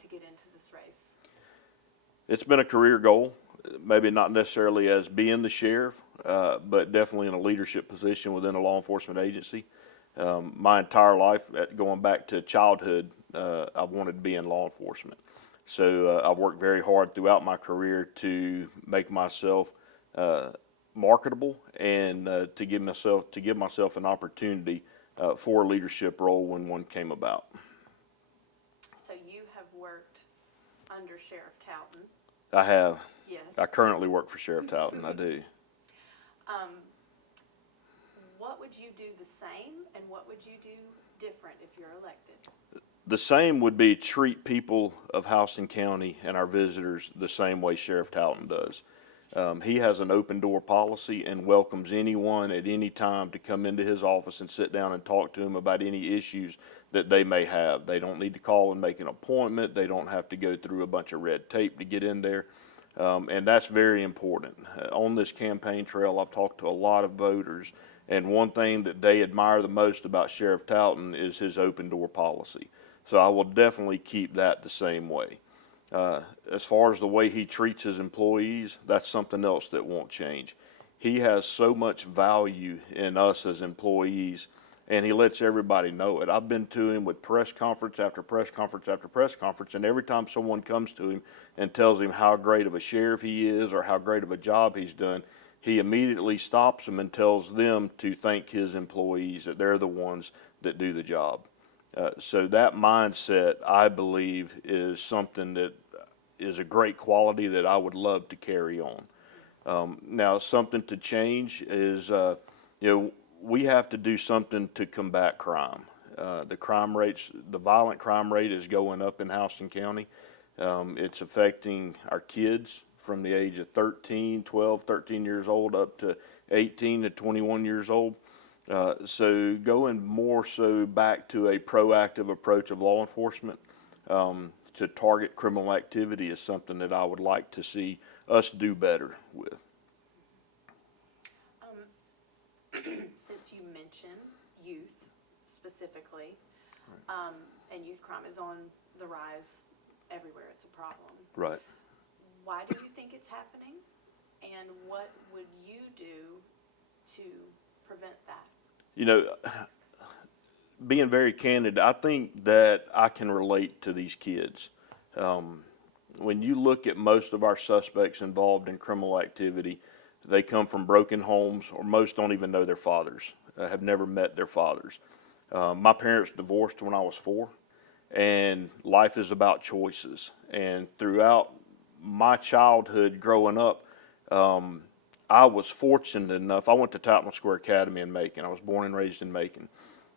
to get into this race? It's been a career goal, maybe not necessarily as being the sheriff, but definitely in a leadership position within a law enforcement agency. My entire life, going back to childhood, I've wanted to be in law enforcement. So I've worked very hard throughout my career to make myself marketable and to give myself an opportunity for a leadership role when one came about. So you have worked under Sheriff Towton. I have. Yes. I currently work for Sheriff Towton. I do. What would you do the same, and what would you do different if you're elected? The same would be treat people of Houston County and our visitors the same way Sheriff Towton does. He has an open door policy and welcomes anyone at any time to come into his office and sit down and talk to him about any issues that they may have. They don't need to call and make an appointment. They don't have to go through a bunch of red tape to get in there. And that's very important. On this campaign trail, I've talked to a lot of voters, and one thing that they admire the most about Sheriff Towton is his open door policy. So I will definitely keep that the same way. As far as the way he treats his employees, that's something else that won't change. He has so much value in us as employees, and he lets everybody know it. I've been to him with press conference after press conference after press conference, and every time someone comes to him and tells him how great of a sheriff he is or how great of a job he's done, he immediately stops them and tells them to thank his employees, that they're the ones that do the job. So that mindset, I believe, is something that is a great quality that I would love to carry on. Now, something to change is, we have to do something to combat crime. The violent crime rate is going up in Houston County. It's affecting our kids from the age of 12, 13 years old up to 18 to 21 years old. So going more so back to a proactive approach of law enforcement to target criminal activity is something that I would like to see us do better with. Since you mentioned youth specifically, and youth crime is on the rise everywhere, it's a problem. Right. Why do you think it's happening, and what would you do to prevent that? Being very candid, I think that I can relate to these kids. When you look at most of our suspects involved in criminal activity, they come from broken homes, or most don't even know their fathers, have never met their fathers. My parents divorced when I was 4, and life is about choices. And throughout my childhood growing up, I was fortunate enough, I went to Tottenham Square Academy in Macon. I was born and raised in Macon.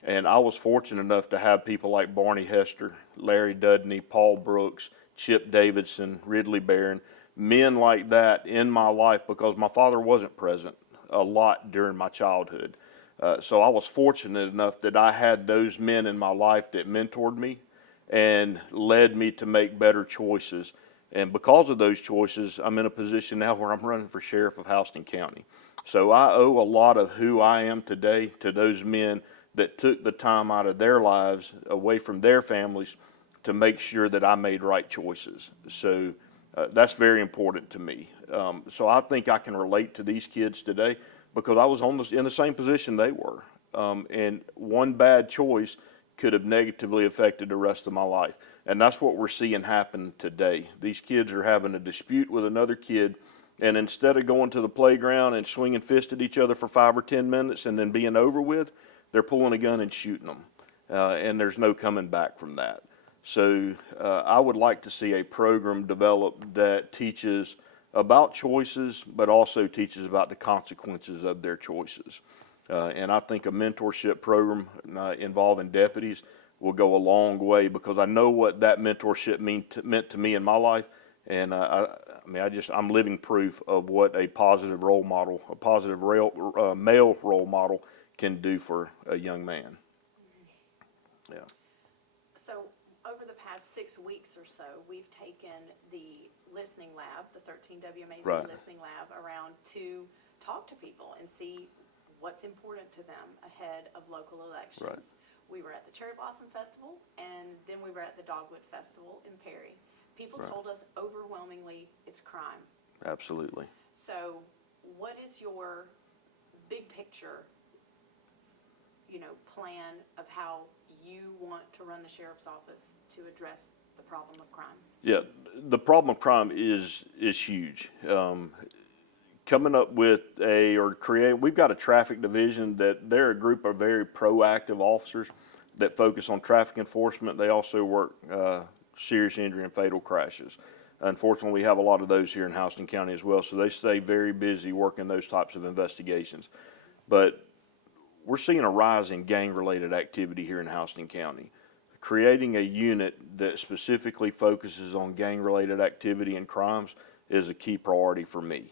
And I was fortunate enough to have people like Barney Hester, Larry Dudney, Paul Brooks, Chip Davidson, Ridley Barron, men like that in my life because my father wasn't present a lot during my childhood. So I was fortunate enough that I had those men in my life that mentored me and led me to make better choices. And because of those choices, I'm in a position now where I'm running for sheriff of Houston County. So I owe a lot of who I am today to those men that took the time out of their lives away from their families to make sure that I made right choices. So that's very important to me. So I think I can relate to these kids today because I was almost in the same position they were. And one bad choice could have negatively affected the rest of my life. And that's what we're seeing happen today. These kids are having a dispute with another kid, and instead of going to the playground and swinging fists at each other for 5 or 10 minutes and then being over with, they're pulling a gun and shooting them. And there's no coming back from that. So I would like to see a program developed that teaches about choices, but also teaches about the consequences of their choices. And I think a mentorship program involving deputies will go a long way because I know what that mentorship meant to me in my life. And I'm living proof of what a positive role model, a positive male role model can do for a young man. Yeah. So over the past 6 weeks or so, we've taken the listening lab, the 13 WMAZ Right. listening lab, around to talk to people and see what's important to them ahead of local elections. Right. We were at the Cherry Blossom Festival, and then we were at the Dogwood Festival in Perry. People Right. told us overwhelmingly it's crime. Absolutely. So what is your big picture, plan of how you want to run the sheriff's office to address the problem of crime? Yeah, the problem of crime is huge. Coming up with we've got a traffic division that they're a group of very proactive officers that focus on traffic enforcement. They also work serious injury and fatal crashes. Unfortunately, we have a lot of those here in Houston County as well, so they stay very busy working those types of investigations. But we're seeing a rise in gang-related activity here in Houston County. Creating a unit that specifically focuses on gang-related activity and crimes is a key priority for me.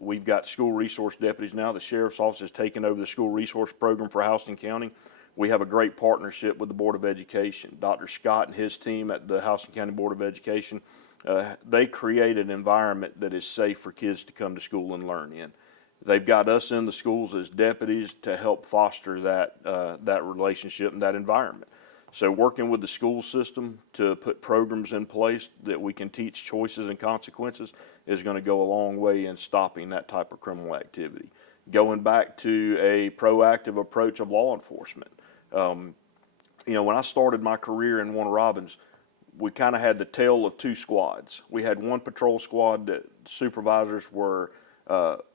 We've got school resource deputies now. The sheriff's office has taken over the school resource program for Houston County. We have a great partnership with the Board of Education. Dr. Scott and his team at the Houston County Board of Education, they create an environment that is safe for kids to come to school and learn in. They've got us in the schools as deputies to help foster that relationship and that environment. So working with the school system to put programs in place that we can teach choices and consequences is going to go a long way in stopping that type of criminal activity. Going back to a proactive approach of law enforcement. When I started my career in Warner Robins, we kind of had the tale of two squads. We had one patrol squad that supervisors were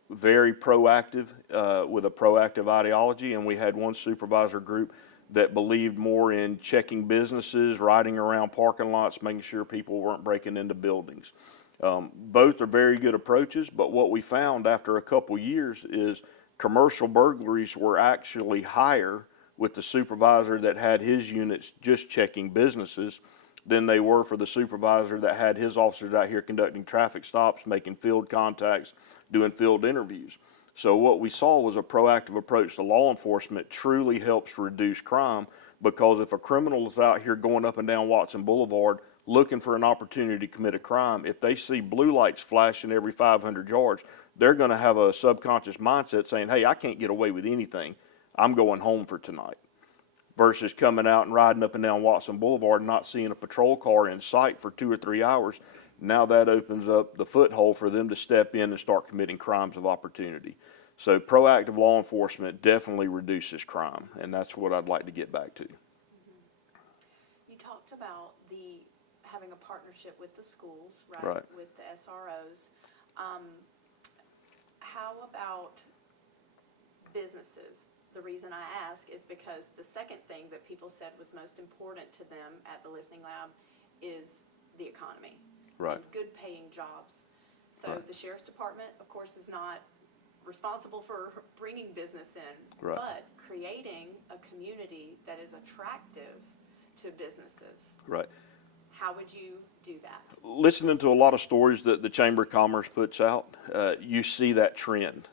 very proactive with a proactive ideology, and we had one supervisor group that believed more in checking businesses, riding around parking lots, making sure people weren't breaking into buildings. Both are very good approaches, but what we found after a couple years is commercial burglaries were actually higher with the supervisor that had his units just checking businesses than they were for the supervisor that had his officers out here conducting traffic stops, making field contacts, doing field interviews. So what we saw was a proactive approach to law enforcement truly helps reduce crime, because if a criminal is out here going up and down Watson Boulevard looking for an opportunity to commit a crime, if they see blue lights flashing every 500 yards, they're going to have a subconscious mindset saying, hey, I can't get away with anything. I'm going home for tonight. Versus coming out and riding up and down Watson Boulevard and not seeing a patrol car in sight for 2 or 3 hours. Now that opens up the foothold for them to step in and start committing crimes of opportunity. So proactive law enforcement definitely reduces crime, and that's what I'd like to get back to. You talked about having a partnership with the schools, right? Right. With the SROs. How about businesses? The reason I ask is because the second thing that people said was most important to them at the listening lab is the economy. Right. And good paying jobs. So Right. the sheriff's department, of course, is not responsible for bringing business in, Right. but creating a community that is attractive to businesses. Right. How would you do that? Listening to a lot of stories that the Chamber of Commerce puts out, you see that trend.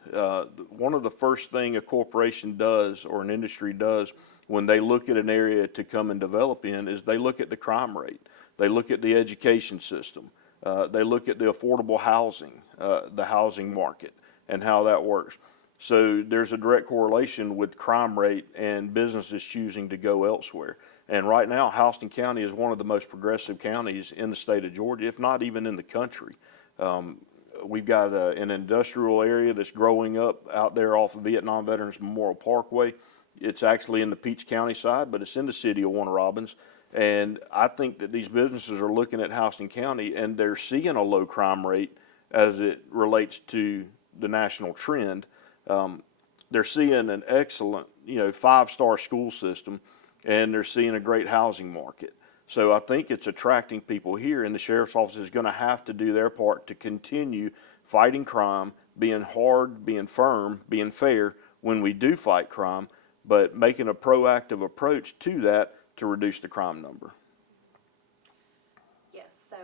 One of the first thing a corporation does or an industry does when they look at an area to come and develop in is they look at the crime rate. They look at the education system. They look at the affordable housing, the housing market, and how that works. So there's a direct correlation with crime rate and businesses choosing to go elsewhere. And right now, Houston County is one of the most progressive counties in the state of Georgia, if not even in the country. We've got an industrial area that's growing up out there off of Vietnam Veterans Memorial Parkway. It's actually in the Peach County side, but it's in the city of Warner Robins. And I think that these businesses are looking at Houston County and they're seeing a low crime rate as it relates to the national trend. They're seeing an excellent, 5-star school system, and they're seeing a great housing market. So I think it's attracting people here, and the sheriff's office is going to have to do their part to continue fighting crime, being hard, being firm, being fair when we do fight crime, but making a proactive approach to that to reduce the crime number. Yes, so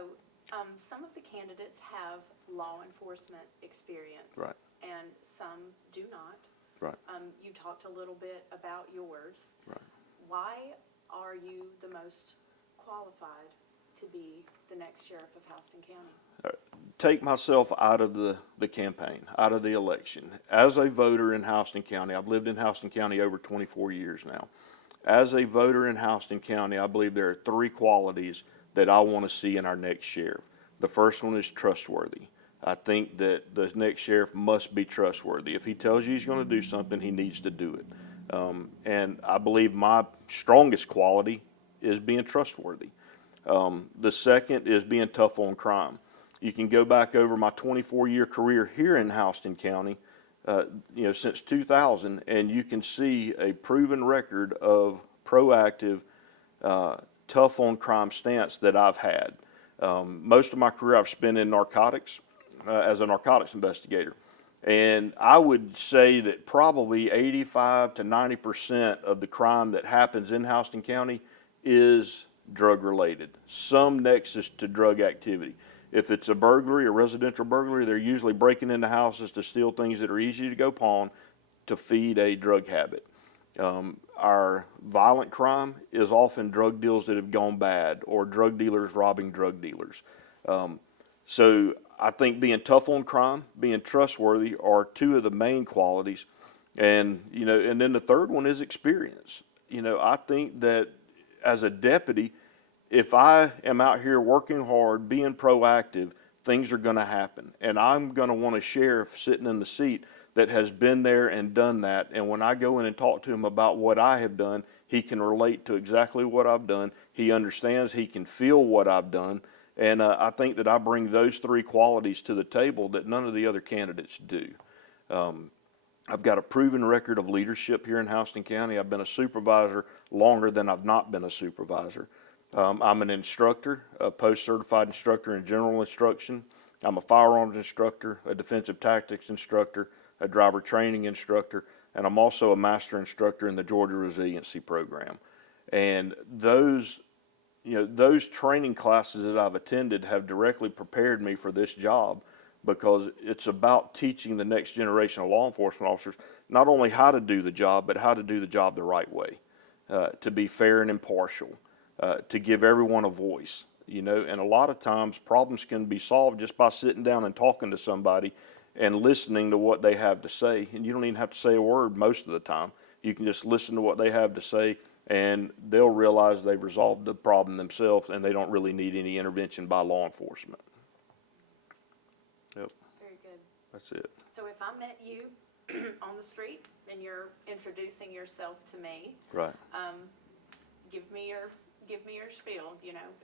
some of the candidates have law enforcement experience. Right. And some do not. Right. You talked a little bit about yours. Right. Why are you the most qualified to be the next sheriff of Houston County? Take myself out of the campaign, out of the election. As a voter in Houston County, I've lived in Houston County over 24 years now. As a voter in Houston County, I believe there are 3 qualities that I want to see in our next sheriff. The first one is trustworthy. I think that the next sheriff must be trustworthy. If he tells you he's going to do something, he needs to do it. And I believe my strongest quality is being trustworthy. The second is being tough on crime. You can go back over my 24-year career here in Houston County, since 2000, and you can see a proven record of proactive, tough on crime stance that I've had. Most of my career I've spent in narcotics, as a narcotics investigator. And I would say that probably 85 to 90% of the crime that happens in Houston County is drug related, some nexus to drug activity. If it's a burglary, a residential burglary, they're usually breaking into houses to steal things that are easy to go pawn to feed a drug habit. Our violent crime is often drug deals that have gone bad or drug dealers robbing drug dealers. So I think being tough on crime, being trustworthy are 2 of the main qualities. And then the third one is experience. I think that as a deputy, if I am out here working hard, being proactive, things are going to happen. And I'm going to want a sheriff sitting in the seat that has been there and done that. And when I go in and talk to him about what I have done, he can relate to exactly what I've done. He understands, he can feel what I've done. And I think that I bring those 3 qualities to the table that none of the other candidates do. I've got a proven record of leadership here in Houston County. I've been a supervisor longer than I've not been a supervisor. I'm an instructor, a post-certified instructor in general instruction. I'm a firearms instructor, a defensive tactics instructor, a driver training instructor, and I'm also a master instructor in the Georgia Resiliency Program. And those training classes that I've attended have directly prepared me for this job, because it's about teaching the next generation of law enforcement officers not only how to do the job, but how to do the job the right way, to be fair and impartial, to give everyone a voice. And a lot of times problems can be solved just by sitting down and talking to somebody and listening to what they have to say. And you don't even have to say a word most of the time. You can just listen to what they have to say, and they'll realize they've resolved the problem themselves, and they don't really need any intervention by law enforcement. Yep. Very good. That's it. So if I met you on the street and you're introducing yourself to me, Right. Give me your spiel.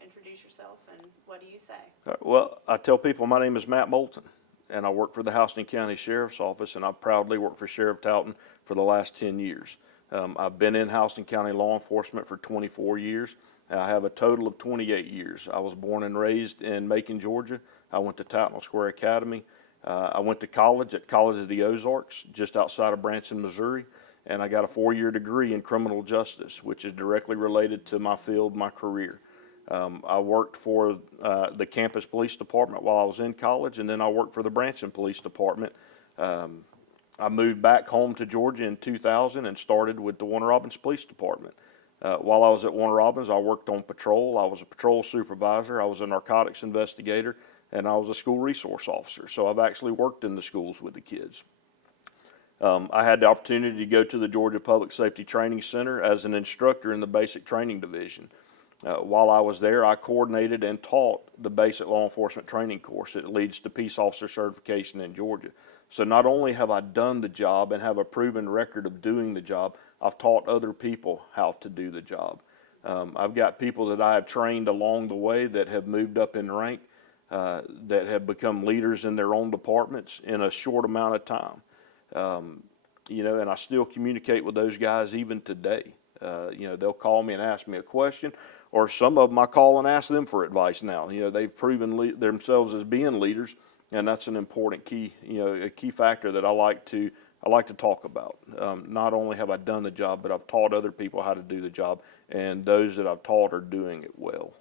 Introduce yourself, and what do you say? Well, I tell people my name is Matt Moulton, and I work for the Houston County Sheriff's Office, and I proudly work for Sheriff Talton for the last 10 years. I've been in Houston County law enforcement for 24 years. I have a total of 28 years. I was born and raised in Macon, Georgia. I went to Tattnall Square Academy. I went to college at College of the Ozarks, just outside of Branson, Missouri, and I got a 4-year degree in criminal justice, which is directly related to my field, my career. I worked for the campus police department while I was in college, and then I worked for the Branson Police Department. I moved back home to Georgia in 2000 and started with the Warner Robins Police Department. While I was at Warner Robins, I worked on patrol. I was a patrol supervisor. I was a narcotics investigator, and I was a school resource officer. So I've actually worked in the schools with the kids. I had the opportunity to go to the Georgia Public Safety Training Center as an instructor in the basic training division. While I was there, I coordinated and taught the basic law enforcement training course that leads to peace officer certification in Georgia. So not only have I done the job and have a proven record of doing the job, I've taught other people how to do the job. I've got people that I have trained along the way that have moved up in rank, that have become leaders in their own departments in a short amount of time. And I still communicate with those guys even today. They'll call me and ask me a question, or some of them I call and ask them for advice now. They've proven themselves as being leaders, and that's an important key, a key factor that I like to talk about. Not only have I done the job, but I've taught other people how to do the job, and those that I've taught are doing it well.